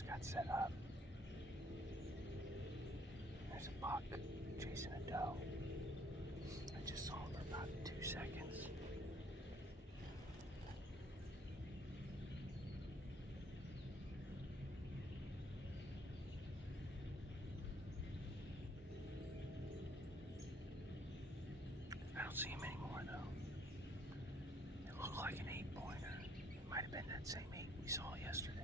just got set up. There's a buck chasing a doe. I just saw him for about 2 seconds. I don't see him anymore though. It looked like an 8-pointer. It might have been that same 8 we saw yesterday.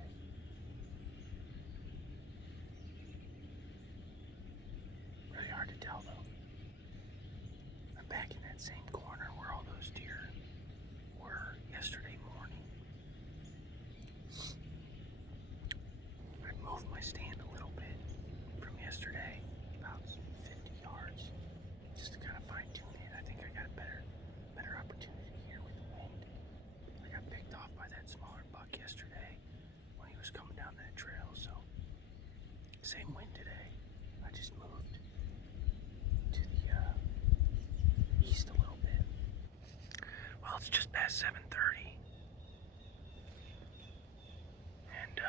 Really hard to tell though. I'm back in that same corner where all those deer were yesterday morning. I moved my stand a little bit from yesterday, about 50 yards, just to kind of fine tune it. I think I got a better opportunity here with the wind. I got picked off by that smaller buck yesterday when he was coming down that trail, so same wind today. I just moved to the east a little bit. Well, it's just past 7:30, and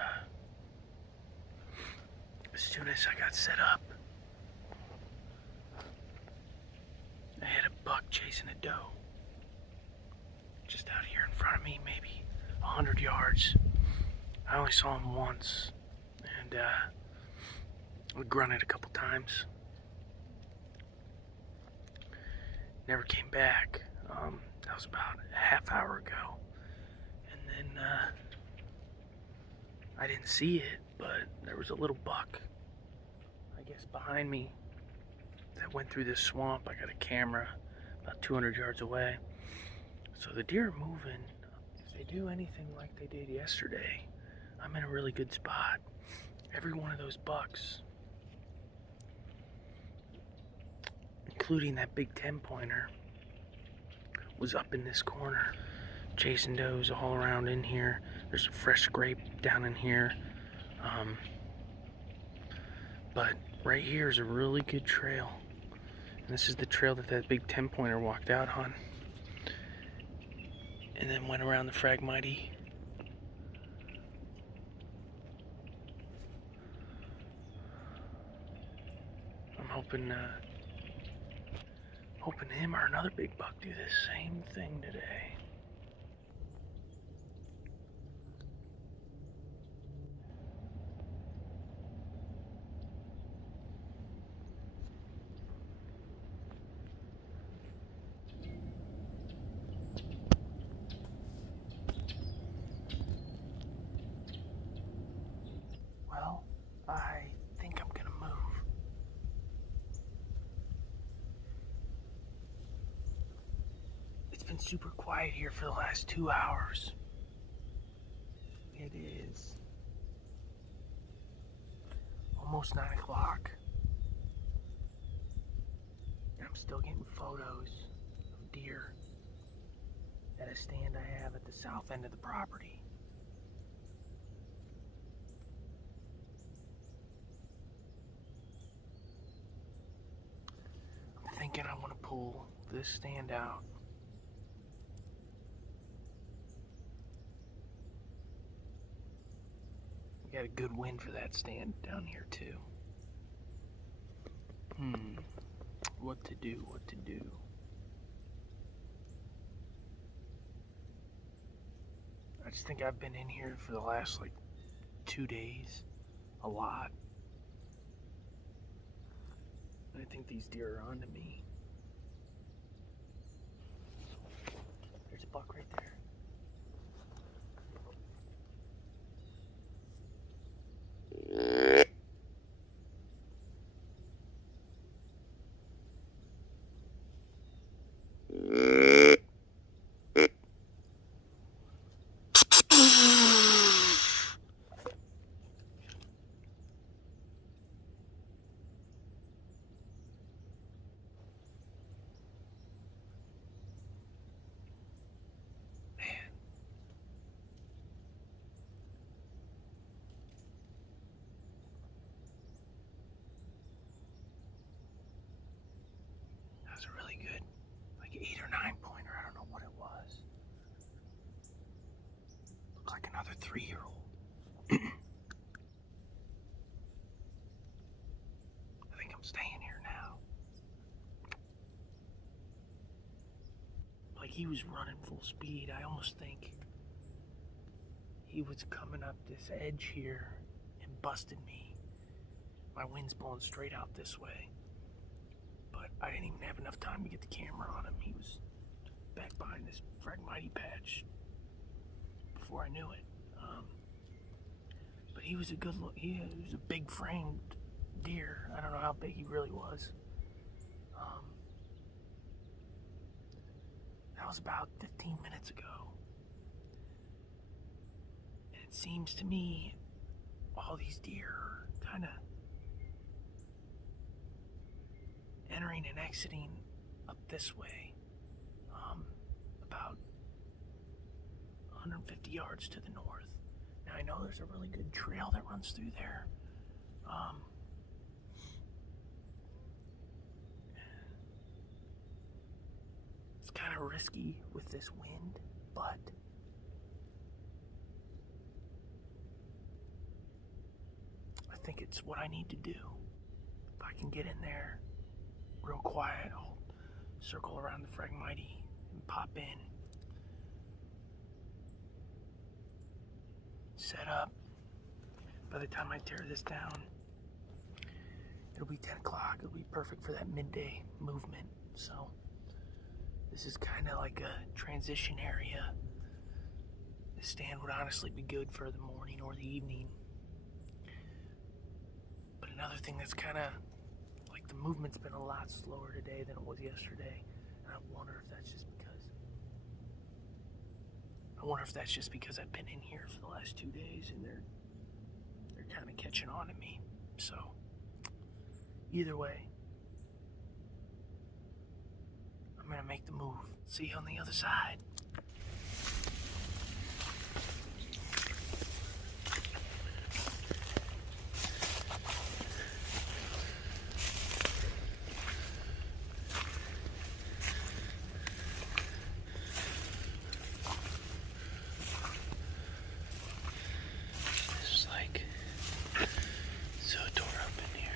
as soon as I got set up, I had a buck chasing a doe just out here in front of me, maybe 100 yards. I only saw him once, and I grunted a couple times. Never came back. That was about a half hour ago. And then I didn't see it, but there was a little buck, I guess, behind me that went through this swamp. I got a camera about 200 yards away. So the deer are moving. If they do anything like they did yesterday, I'm in a really good spot. Every one of those bucks, including that big 10-pointer, was up in this corner, chasing does all around in here. There's a fresh scrape down in here. But right here is a really good trail. And this is the trail that big 10-pointer walked out on. And then went around the Phragmite. I'm hoping him or another big buck do the same thing today. Well, I think I'm gonna move. It's been super quiet here for the last 2 hours. It is almost 9 o'clock. And I'm still getting photos of deer at a stand I have at the south end of the property. I'm thinking I want to pull this stand out. We got a good wind for that stand down here too. What to do, what to do. I just think I've been in here for the last 2 days, a lot. And I think these deer are onto me. There's a buck right there. That was a really good, 8 or 9 pointer. I don't know what it was. Looked like another 3-year-old. Like, he was running full speed. I almost think he was coming up this edge here and busted me. My wind's blowing straight out this way. But I didn't even have enough time to get the camera on him. He was back behind this Phragmite patch before I knew it. But he was a good look. He was a big framed deer. I don't know how big he really was. That was about 15 minutes ago. And it seems to me all these deer are kind of entering and exiting up this way, about 150 yards to the north. Now I know there's a really good trail that runs through there. It's kind of risky with this wind, but I think it's what I need to do. If I can get in there real quiet, I'll circle around the Phragmite and pop in, set up. By the time I tear this down, it'll be 10 o'clock. It'll be perfect for that midday movement. So this is kind of like a transition area. This stand would honestly be good for the morning or the evening. But another thing that's kind of like, the movement's been a lot slower today than it was yesterday. And I wonder if that's just because I've been in here for the last 2 days and they're kind of catching on to me. So either way, I'm gonna make the move. See you on the other side. It's like so tore up in here.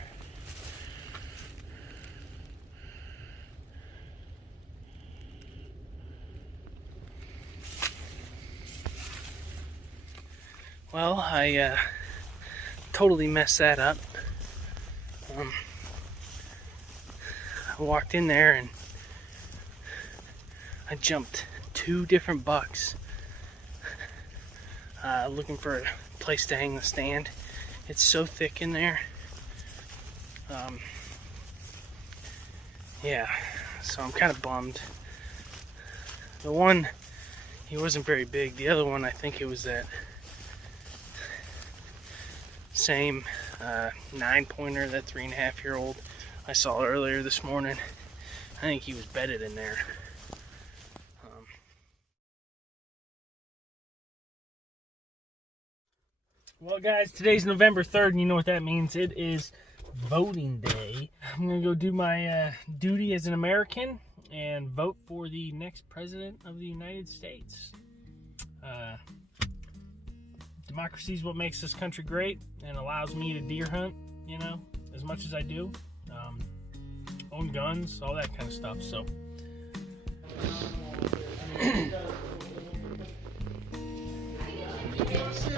Well, I totally messed that up. I walked in there and I jumped 2 different bucks looking for a place to hang the stand. It's so thick in there. Yeah, so I'm kind of bummed. The one, he wasn't very big. The other one, I think it was that same 9-pointer, that 3.5-year-old I saw earlier this morning. I think he was bedded in there. Well, guys, today's November 3rd, and you know what that means. It is voting day. I'm going to go do my duty as an American and vote for the next president of the United States. Democracy is what makes this country great and allows me to deer hunt, you know, as much as I do. Own guns, all that kind of stuff, so.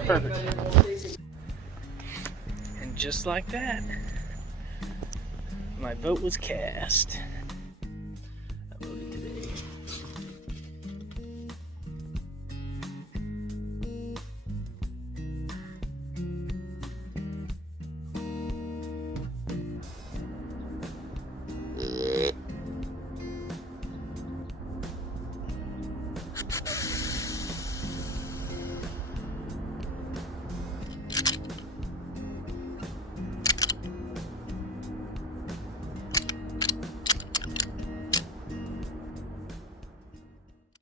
Perfect. And just like that, my vote was cast.